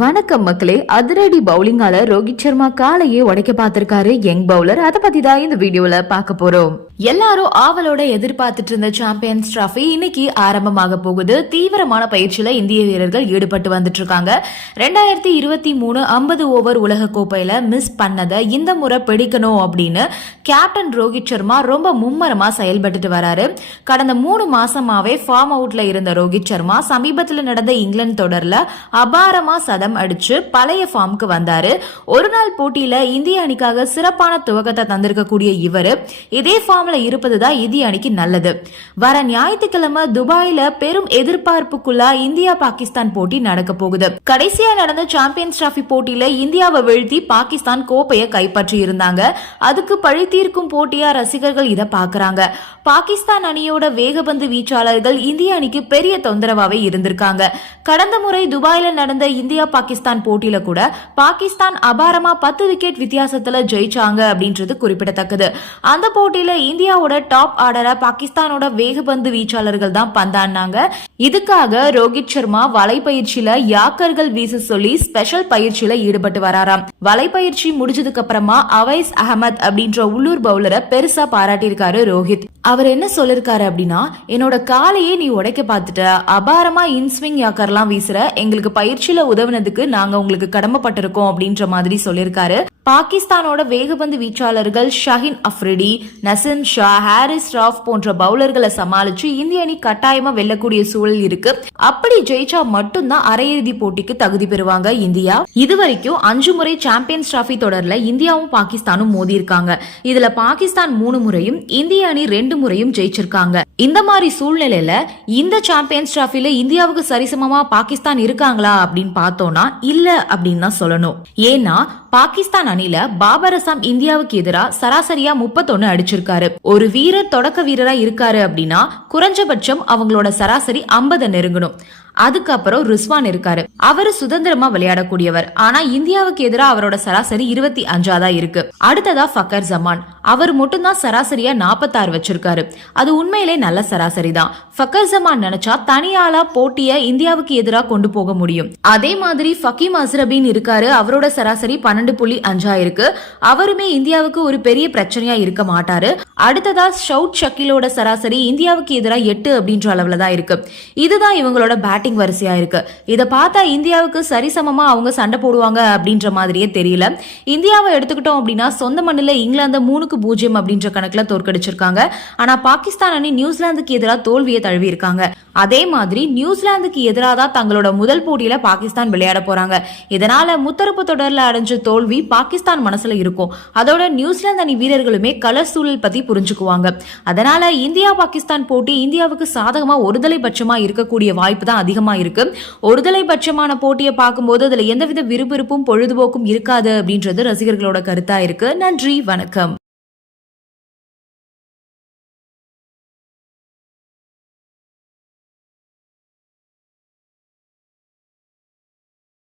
வணக்கம் மக்களே. அதிரடி பவுலிங்கால ரோஹித் சர்மா காலையே உடைக்க பார்த்திருக்காரு யங் பவுலர். அதை பத்தி தான் இந்த வீடியோல பார்க்க போறோம். எல்லாரும் ஆவலோட எதிர்பார்த்துட்டு இருந்த சாம்பியன்ஸ் டிராபி இன்னைக்கு ஆரம்பமாக போகுது. தீவிரமான பயிற்சியில இந்திய வீரர்கள் ஈடுபட்டு வந்துட்டு இருக்காங்க. 2023 50 ஓவர் உலக கோப்பையில மிஸ் பண்ணதை இந்த முறை பிடிக்கணும் அப்படின்னு கேப்டன் ரோஹித் சர்மா ரொம்ப மும்மரமா செயல்பட்டு வராரு. கடந்த 3 மாசமாவே ஃபார்ம் அவுட்ல இருந்த ரோஹித் சர்மா சமீபத்தில் நடந்த இங்கிலாந்து தொடர்ல அபாரமா சதம் அடிச்சு பழைய ஃபார்முக்கு வந்தாரு. ஒரு நாள் போட்டியில இந்திய அணிக்காக சிறப்பான துவக்கத்தை தந்திருக்கக்கூடிய இவரு இதே ஃபார்ம்ல இருப்பதுதான் இந்திய அணிக்கு நல்லது. வர ஞாயிற்றுக்கிழமை துபாயில பெரும் எதிர்பார்ப்புக்குள்ள இந்தியா பாகிஸ்தான் போட்டி நடக்க போகுது. கடைசியா நடந்த சாம்பியன்ஸ் டிராபி போட்டியில இந்தியாவை வீழ்த்தி பாகிஸ்தான் கோப்பையை கைப்பற்றி இருந்தாங்க. அதுக்கு பழி தீர்க்கும் போட்டியா ரசிகர்கள் இதை பாக்குறாங்க. பாகிஸ்தான் அணியோட வேகபந்து வீச்சாளர்கள் இந்திய அணிக்கு பெரிய தொந்தரவாவே இருந்திருக்காங்க. கடந்த முறை துபாயில நடந்த இந்தியா பாகிஸ்தான் போட்டியில கூட பாகிஸ்தான் அபாரமா 10 விக்கெட் வித்தியாசத்துல ஜெயிச்சாங்க அப்படின்றது குறிப்பிடத்தக்கது. அந்த போட்டியில இந்தியாவோட டாப் ஆர்டரா பாகிஸ்தானோட வேகபந்து வீச்சாளர்கள் தான் பந்தாடினாங்க. இதுக்காக ரோஹித் சர்மா வலைப்பயிற்சியில யாக்கர்கள் வீச சொல்லி ஸ்பெஷல் பயிற்சியில ஈடுபட்டு வராராம். வலைப்பயிற்சி முடிஞ்சதுக்கு அப்புறமா அவைஸ் அகமது அப்படின்ற உள்ளூர் பவுலரை பெருசா பாராட்டியிருக்காரு ரோஹித். அவர் என்ன சொல்லிருக்காரு அப்படின்னா, என்னோட காலையே நீ உடைக்க பார்த்துட்ட, அபாரமா இன்ஸ்விங் யாக்கர்லாம் வீசுற, எங்களுக்கு பயிற்சியில உதவுனதுக்கு நாங்க உங்களுக்கு கடமைப்பட்டிருக்கோம் அப்படின்ற மாதிரி சொல்லிருக்காரு. பாகிஸ்தானோட வேகபந்து வீச்சாளர்கள் ஷஹீன் அஃப்ரிடி, நசிம் ஷா, ஹாரிஸ் ராஃப் போன்ற பவுலர்களை சமாளிச்சு இந்திய அணி கட்டாயமா வெல்லக்கூடிய சூழல் இருக்கு. அப்படி ஜெயிச்சா மட்டும்தான் அரையிறுதி போட்டிக்கு தகுதி பெறுவாங்க இந்தியா. இதுவரைக்கும் 5 முறை சாம்பியன்ஸ் டிராபி தொடர்ல இந்தியாவும் பாகிஸ்தானும் மோதி இருக்காங்க. இதுல பாகிஸ்தான் 3 முறையும் இந்திய அணி 2 முறையும் ஜெயிச்சிருக்காங்க. இந்த மாதிரி சூழ்நிலையில இந்த சாம்பியன்ஸ் டிராபில இந்தியாவுக்கு சரிசமமா பாகிஸ்தான் இருக்காங்களா அப்படின்னு பார்த்தோம்னா இல்ல அப்படின்னு தான் சொல்லணும். ஏன்னா பாகிஸ்தான் அணில பாபர் அசாம் இந்தியாவுக்கு எதிராக சராசரியா 31 அடிச்சிருக்காரு. ஒரு வீரர் தொடக்க வீரரா இருக்காரு அப்படின்னா குறைஞ்சபட்சம் அவங்களோட சராசரி 50 நெருங்கணும். அதுக்கப்புறம் ரிஸ்வான் இருக்காரு. அவரு சுதந்திரமா விளையாடக்கூடியவர். ஆனா இந்தியாவுக்கு எதிராக அவரோட சராசரி 25 தான் இருக்கு. அடுத்ததா ஃபக்கர் ஜமான். அவர் மட்டும்தான் சராசரியா 46 வச்சிருக்காரு. அது உண்மையிலே நல்ல சராசரி தான். ஃபக்கர் ஜமான் நினைச்சா தனியாளா போட்டிய இந்தியாவுக்கு எதிராக கொண்டு போக முடியும். அதே மாதிரி ஃபக்கீம் அஸ்ரபீன் இருக்காரு. அவரோட சராசரி 12.5 இருக்கு. அவருமே இந்தியாவுக்கு ஒரு பெரிய பிரச்சனையா இருக்க மாட்டாரு. அடுத்ததா ஷவுட் ஷக்கீலோட சராசரி இந்தியாவுக்கு எதிராக 8 அப்படின்ற அளவுல தான் இருக்கு. இதுதான் இவங்களோட பேட்டிங் வரிசையா இருக்கு. இத பார்த்தா இந்தியாவுக்கு சரிசமமா அவங்க சண்டை போடுவாங்க அப்படின்ற மாதிரியே தெரியல. இந்தியாவை எடுத்துக்கிட்டோம் அப்படின்னா சொந்த மண்ணில இங்கிலாந்து 3-0 அப்படின்ற கணக்குல தோற்கடிச்சிருக்காங்க. ஆனா பாகிஸ்தான் அணி நியூசிலாந்துக்கு எதிராக தோல்வியை தழுவி இருக்காங்க. அதே மாதிரி நியூசிலாந்துக்கு எதிராக தான் தங்களோட முதல் போட்டியில பாகிஸ்தான் விளையாட போறாங்க. இதனால முத்தரப்பு தொடர்ல அடைஞ்ச தோல்வி பாகிஸ்தான் மனசுல இருக்கும். அதோட நியூசிலாந்து அணி வீரர்களுமே கள சூழல் பத்தி புரிஞ்சுக்குவாங்க. அதனால இந்தியா பாகிஸ்தான் போட்டி இந்தியாவுக்கு சாதகமா ஒருதலை பட்சமா இருக்கக்கூடிய வாய்ப்பு தான் அதிகமா இருக்கு. ஒருதலை பட்சமான போட்டியை பார்க்கும்போது அதுல எந்தவித விறுவிறுப்பும் பொழுதுபோக்கும் இருக்காது அப்படின்றது ரசிகர்களோட கருத்தா இருக்கு. நன்றி, வணக்கம்.